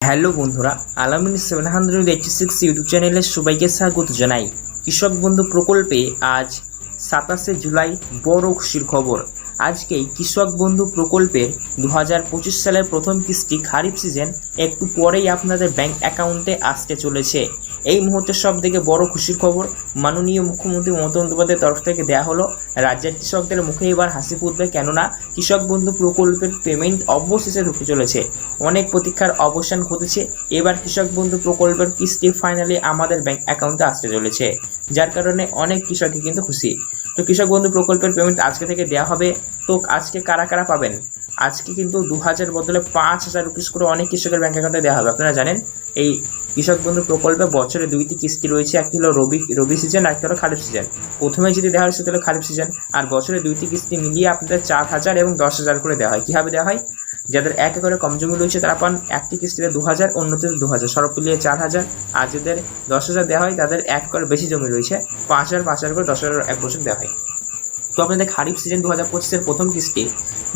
Hello বন্ধুরা, Alamin seven hundred eighty six YouTube চ্যানেলে সবাইকে স্বাগত জানাই। কৃষক বন্ধু প্রকল্পে আজ সাতাশে জুলাই বড় খুশির খবর। আজকেই কৃষক বন্ধু প্রকল্পের দু হাজার পঁচিশ সালের প্রথম কিস্তি খারিফ সিজন একটু পরেই আপনাদের ব্যাংক অ্যাকাউন্টে আসতে চলেছে। এই মুহূর্তে সব থেকে বড় খুশির খবর মাননীয় মুখ্যমন্ত্রী মমতা বন্দ্যোপাধ্যায়ের তরফ থেকে দেওয়া হলো, রাজ্যের কৃষকদের মুখে এবার হাসি ফুটবে কেননা কৃষক বন্ধু প্রকল্পের পেমেন্ট অবশেষে ঢুকে চলেছে। অনেক প্রতীক্ষার অবসান ঘটেছে, এবার কৃষক বন্ধু প্রকল্পের কিস্তি ফাইনালি আমাদের ব্যাংক অ্যাকাউন্টে আসতে চলেছে, যার কারণে অনেক কৃষকই কিন্তু খুশি। তো কৃষক বন্ধু প্রকল্পের পেমেন্ট আজকে থেকে দেওয়া হবে। তো আজকে কারা কারা পাবেন? আজকে কিন্তু দু হাজার বদলে পাঁচ হাজার রুপিস করে অনেক কৃষকের ব্যাঙ্ক অ্যাকাউন্টে দেওয়া হবে। আপনারা জানেন, এই কৃষক বন্ধু প্রকল্পে বছরে দুইটি কিস্তি রয়েছে। একটি হলো রবি রবি সিজন আর একটি হলো খারিফ সিজন প্রথমে যদি দেওয়া হয় সেটা হলো খারিফ সিজন আর বছরে দুইটি কিস্তি মিলিয়ে আপনাদের চার হাজার এবং দশ হাজার করে দেওয়া হয়। কীভাবে দেওয়া হয়? যাদের এক একরে কম জমি রয়েছে, তারা পান একটি কিস্তিতে দু হাজার অন্যটিতে দু হাজার সরব মিলিয়ে চার হাজার আর যাদের দশ হাজার দেওয়া হয়, তাদের এক একর বেশি জমি রয়েছে পাঁচ হাজার পাঁচ হাজার করে দশ হাজার এক বছর দেওয়া হয়। তো আপনাদের খারিফ সিজন দু হাজার পঁচিশের প্রথম কিস্তি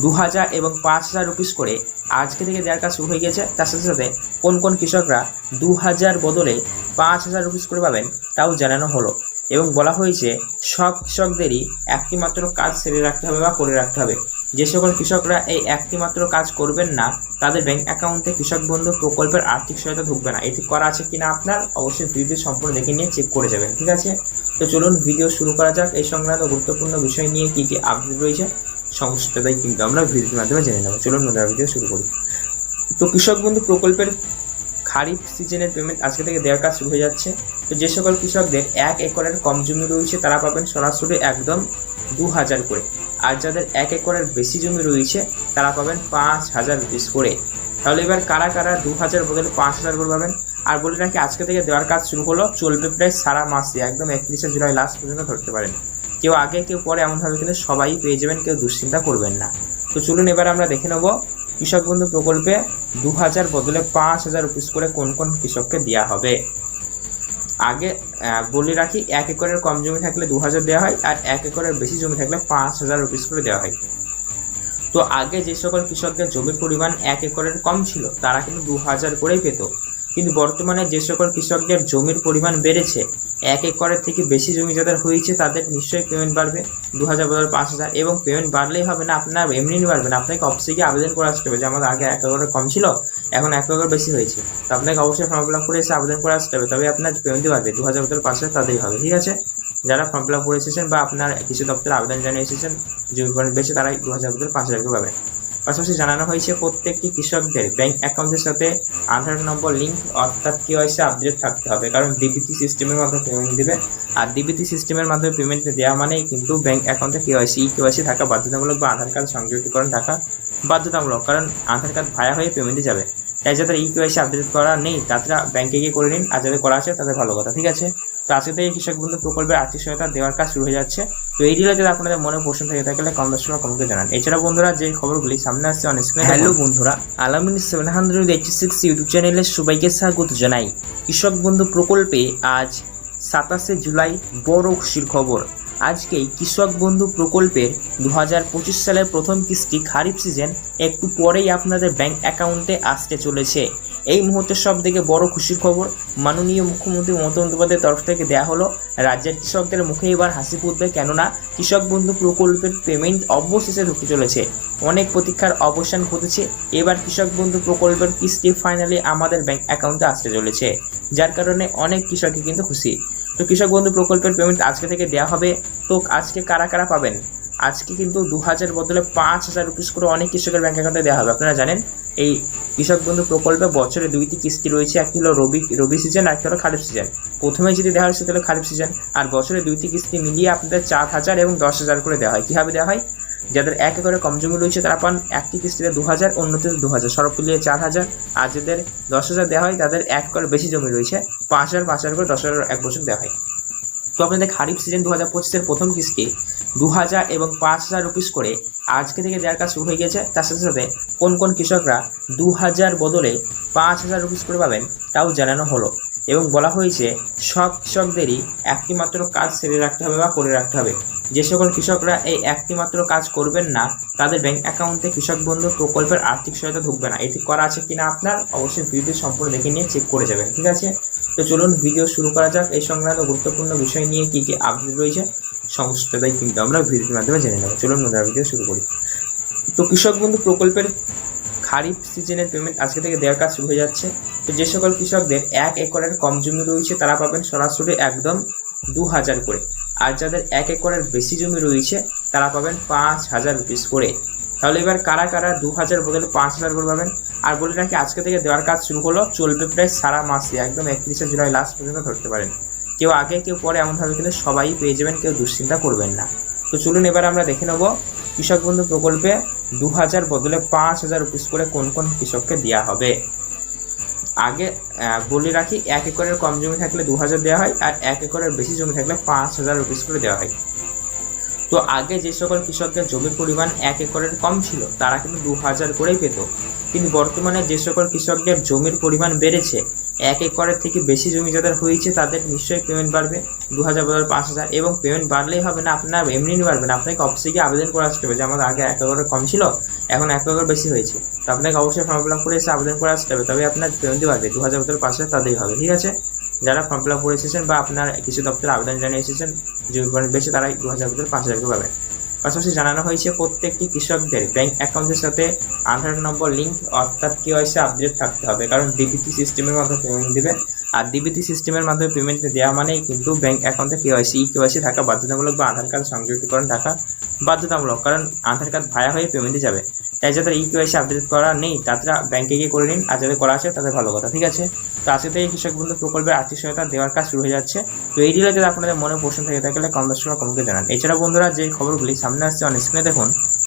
দু হাজার এবং পাঁচ হাজার রুপিস করে আজকে থেকে দেওয়ার কাজ শুরু হয়ে গেছে। তার সাথে সাথে কোন কোন কৃষকরা দু হাজার বদলে পাঁচ হাজার রুপিস করে পাবেন, তাও জানানো হলো। এবং বলা হয়েছে, সব কৃষকদেরই একটি মাত্র কাজ সেরে রাখতে হবে বা করে রাখতে হবে। যে সকল কৃষকরা এই একটি মাত্র কাজ করবেন না, তাদের ব্যাংক অ্যাকাউন্টে কৃষক বন্ধু প্রকল্পের আর্থিক সহায়তা ঢুকবে না। এটি করা আছে কিনা আপনার, অবশ্যই ভিডিও সম্পূর্ণ দেখে নিয়ে চেক করে যাবেন, ঠিক আছে? তো চলুন ভিডিও শুরু করা যাক। এই সংক্রান্ত গুরুত্বপূর্ণ বিষয় নিয়ে কী কী আপডেট রয়েছে, সমস্তটাই কিন্তু আমরা ভিডিওর মাধ্যমে জেনে নেব। চলুন নতুন ভিডিও শুরু করি। তো কৃষক বন্ধু প্রকল্পের খারিফ সিজনের পেমেন্ট আজকে থেকে দেওয়ার কাজ শুরু হয়ে যাচ্ছে। তো যে সকল কৃষকদের এক একরের কম জমি রয়েছে, তারা পাবেন সরাসরি একদম দু হাজার করে। আর যাদের এক একরের বেশি জমি রয়েছে, তারা পাবেন পাঁচ হাজার রুপিস করে তাহলে এবার কারা কারা দু হাজার বদলে পাঁচ হাজার করে পাবেন? আর বলে রাখি, আজকে থেকে দেওয়ার কাজ শুরু হলো চলবে প্রায় সারা মাসে একদম একত্রিশে জুলাই লাস্ট পর্যন্ত ধরতে পারেন। কেউ আগে, কেউ পরে এমনভাবে কিন্তু সবাই পেয়ে যাবেন, কেউ দুশ্চিন্তা করবেন না। তো চলুন এবার আমরা দেখে নেব কৃষক বন্ধু প্রকল্পে দু হাজার বদলে পাঁচ হাজার রুপিস করে কোন কোন কৃষককে দেওয়া হবে। আগে বলে রাখি, এক একরের কম জমি থাকলে দু হাজার দেওয়া হয় আর এক একরের বেশি জমি থাকলে পাঁচ হাজার রুপিস করে দেওয়া হয়। তো আগে যে সকল কৃষকদের জমির পরিমাণ এক একরের কম ছিল, তারা কিন্তু দু হাজার করেই পেত। কিন্তু বর্তমানে যে সকল কৃষকদের জমির পরিমাণ বেড়েছে, এক একরের থেকে বেশি জমি যাদের হয়েছে তাদের নিশ্চয়ই পেমেন্ট বাড়বে। দু হাজার বদল পাঁচ হাজার এবং পেমেন্ট বাড়লেই হবে না, আপনার এমনি বাড়বে না। আপনাকে অফিসে গিয়ে আবেদন করে আসতে হবে। যে আমাদের আগে এক একরের কম ছিল, এখন এক একর বেশি হয়েছে। তো আপনাকে অবশ্যই ফর্ম ফিল আপ করে এসে আবেদন করে আসতে হবে। তবে আপনার পেমেন্টই বাড়বে দু হাজার বদল পাঁচ হাজার তাদেরই হবে, ঠিক আছে? যারা ফর্ম ফিল আপ করে এসেছেন বা আপনার কৃষি দপ্তরে আবেদন জানিয়ে এসেছেন জমি বেশি, তারাই দু হাজার বদল পাঁচ হাজার পাবেন। পাশাপাশি জানানো হয়েছে, প্রত্যেকটি কৃষকদের ব্যাংক অ্যাকাউন্টের সাথে আধার নম্বর লিঙ্ক অর্থাৎ কেওয়াইসি আপডেট থাকতে হবে। কারণ ডিবিটি সিস্টেমের মাধ্যমে পেমেন্ট দেবে। আর ডিবিটি সিস্টেমের মাধ্যমে পেমেন্ট দেওয়া মানেই কিন্তু ব্যাংক অ্যাকাউন্টে কেওয়াইসি ই কেওয়াইসি থাকা বাধ্যতামূলক বা আধার কার্ড সংযুক্তকরণ থাকা বাধ্যতামূলক। কারণ আধার কার্ড ভায়া হয়ে পেমেন্টে যাবে। তাই যাদের ই কেওয়াইসি আপডেট করা নেই তারা ব্যাংকে গিয়ে করে নিন। আর যাদের করা আছে তাদের ভালো কথা। ঠিক আছে? তো আজকে থেকে কৃষক বন্ধু প্রকল্পের আর্থিক সহায়তা দেওয়ার কাজ শুরু হয়ে যাচ্ছে। তো এই রিলেটেড আপনাদের মনে প্রশ্ন থেকে থাকলে কমেন্ট সময় কমেন্টে জানান। এছাড়া বন্ধুরা যে খবরগুলি সামনে আসছে অন স্ক্রিনে হ্যালো বন্ধুরা Alamin seven hundred eighty six YouTube চ্যানেলে সবাইকে স্বাগত জানাই। কৃষক বন্ধু প্রকল্পে আজ সাতাশে জুলাই বড় খুশির খবর। আজকেই কৃষক বন্ধু প্রকল্পের দু হাজার পঁচিশ সালের প্রথম কিস্তি খারিফ সিজন একটু পরেই আপনাদের ব্যাংক অ্যাকাউন্টে আসতে চলেছে। এই মুহূর্তে সব থেকে বড় খুশির খবর মাননীয় মুখ্যমন্ত্রী মমতা বন্দ্যোপাধ্যায়ের তরফ থেকে দেওয়া হলো, রাজ্যের কৃষকদের মুখে এবার হাসি ফুটবে কেননা কৃষক বন্ধু প্রকল্পের পেমেন্ট অবশেষে ঢুকে চলেছে। অনেক প্রতীক্ষার অবসান ঘটেছে, এবার কৃষক বন্ধু প্রকল্পের কিস্তি ফাইনালি আমাদের ব্যাংক অ্যাকাউন্টে আসতে চলেছে, যার কারণে অনেক কৃষকই কিন্তু খুশি। তো কৃষক বন্ধু প্রকল্পের পেমেন্ট আজকে থেকে দেওয়া হবে, তো আজকে কারা কারা পাবেন? আজকে কিন্তু দু হাজার বদলে পাঁচ হাজার রুপিস করে অনেক কৃষকের ব্যাংক অ্যাকাউন্টে দেওয়া হবে, আপনারা জানেন? এই কৃষক বন্ধু প্রকল্পে বছরে দুইটি কিস্তি রয়েছে, একটি হলো রবি রবি সিজন আর একটি হলো খারিফ সিজন প্রথমে যদি দেওয়া হয় সেটা হলো খারিফ সিজন আর বছরে দুইটি কিস্তি মিলিয়ে আপনাদের চার হাজার এবং দশ হাজার করে দেওয়া হয়। কীভাবে দেওয়া হয়? যাদের এক একরে কম জমি রয়েছে, তারা পান একটি কিস্তিতে দু হাজার অন্যটিতে দু হাজার। সরব মিলিয়ে চার হাজার। আর যাদের দশ হাজার দেওয়া হয়, তাদের এক একর বেশি জমি রয়েছে, পাঁচ হাজার পাঁচ হাজার করে দশ হাজার এক বছর দেওয়া হয়। তো আপনাদের খারিফ সিজন দু হাজার পঁচিশের প্রথম কিস্তি দু হাজার এবং পাঁচ হাজার রুপিস করে আজকে থেকে দেওয়ার কাজ শুরু হয়ে গেছে তার সাথে সাথে কোন কোন কৃষকরা দু হাজার বদলে পাঁচ হাজার রুপিস করে পাবেন তাও জানানো হলো। এবং বলা হয়েছে, সব কৃষকদেরই একটি মাত্র কাজ সেরে রাখতে হবে বা করে রাখতে হবে। যে সকল কৃষকরা এই একটি মাত্র কাজ করবেন না, তাদের ব্যাংক অ্যাকাউন্টে কৃষক বন্ধু প্রকল্পের আর্থিক সহায়তা ঢুকবে না। এটি করা আছে কিনা আপনার, অবশ্যই ভিডিও সম্পূর্ণ দেখে নিয়ে চেক করে যাবেন, ঠিক আছে? তো চলুন, ভিডিও শুরু করা যাক। এই সংক্রান্ত গুরুত্বপূর্ণ বিষয় নিয়ে কী কী আপডেট রয়েছে সমস্তটাই কিন্তু আমরা ভিডিওর মাধ্যমে জেনে নেব। চলুন নতুন ভিডিও শুরু করি। তো কৃষক বন্ধু প্রকল্পের খারিফ সিজনের পেমেন্ট আজকে থেকে দেওয়ার কাজ শুরু হয়ে যাচ্ছে। তো যে সকল কৃষকদের এক একরের কম জমি রয়েছে, তারা পাবেন সরাসরি একদম দু হাজার করে। আর যাদের এক একরের বেশি জমি রয়েছে, তারা পাবেন পাঁচ হাজার রুপিস করে। তাহলে এবার কারা কারা দু হাজার বদলে পাঁচ হাজার করে পাবেন? আর বলে রাখি, আজকে থেকে দেওয়ার কাজ শুরু হলো, চলবে প্রায় সারা মাসে, একদম একত্রিশে জুলাই লাস্ট পর্যন্ত ধরতে পারেন। কেউ আগে, কেউ পরে এমনভাবে কিন্তু সবাই পেয়ে যাবেন, কেউ দুশ্চিন্তা করবেন না। তো চলুন এবার আমরা দেখে নেব কৃষক বন্ধু প্রকল্পে দু হাজার বদলে পাঁচ হাজার রুপিস করে কোন কোন কৃষককে দেওয়া হবে। আগে বলে রাখি, এক একরের কম জমি থাকলে দু হাজার দেওয়া হয় আর এক একরের বেশি জমি থাকলে পাঁচ হাজার রুপিস করে দেওয়া হয়। তো আগে যে সকল কৃষকদের জমির পরিমাণ এক একরের কম ছিল, তারা কিন্তু দু হাজার করেই পেত। কিন্তু বর্তমানে যে সকল কৃষকদের জমির পরিমাণ বেড়েছে এক একরের থেকে বেশি জমি যাদের হয়েছে, তাদের নিশ্চয়ই পেমেন্ট বাড়বে। দু হাজার বদল পাঁচ হাজার এবং পেমেন্ট বাড়লেই হবে না, আপনার এমনি বাড়বে না। আপনাকে অফিসে গিয়ে আবেদন করে আসতে হবে যে, আমাদের আগে এক একরের কম ছিল, এখন এক একর বেশি হয়েছে। তো আপনাকে অবশ্যই ফর্ম ফিল আপ করে এসে আবেদন করে আসতে হবে তবে আপনার পেমেন্টই বাড়বে। দু হাজার বদল পাঁচ হাজার তাদেরই হবে, ঠিক আছে? যারা ফর্ম ফিল আপ করে এসেছেন বা আপনার কৃষি দপ্তরে আবেদন জানিয়ে এসেছেন, জমি বেশি তারাই দু হাজার বদল পাঁচ হাজার পাবেন। পাশাপাশি জানানো হয়েছে, প্রত্যেকটি কৃষকদের ব্যাংক অ্যাকাউন্টের সাথে আধার নম্বর লিঙ্ক অর্থাৎ কেওয়াইসি আপডেট থাকতে হবে। কারণ ডিবিটি সিস্টেমের মাধ্যমে পেমেন্ট দেবে। আর ডিবিটি সিস্টেমের মাধ্যমে পেমেন্ট দেওয়া মানেই কিন্তু ব্যাংক অ্যাকাউন্টে কেওয়াইসি ই কেওয়াইসি থাকা বাধ্যতামূলক বা আধার কার্ড সংযুক্তিকরণ থাকা বাধ্যতামূলক। কারণ আধার কার্ড ভায়া হয়ে পেমেন্টে যাবে। তাই যাদের ই কেওয়াইসি আপডেট করা নেই, তারা ব্যাংকে গিয়ে করে নিন আর যাদের করা আছে তাদের ভালো কথা, ঠিক আছে? তো আজকে থেকে কৃষক বন্ধু প্রকল্পের আর্থিক সহায়তা দেওয়ার কাজ শুরু হয়ে যাচ্ছে। তো এই যদি আপনাদের মনে প্রশ্ন থেকে থাকলে কম কমকে জানান। এছাড়া বন্ধুরা, যে খবরগুলি সামনে আসছে অন স্ক্রিনে দেখুন।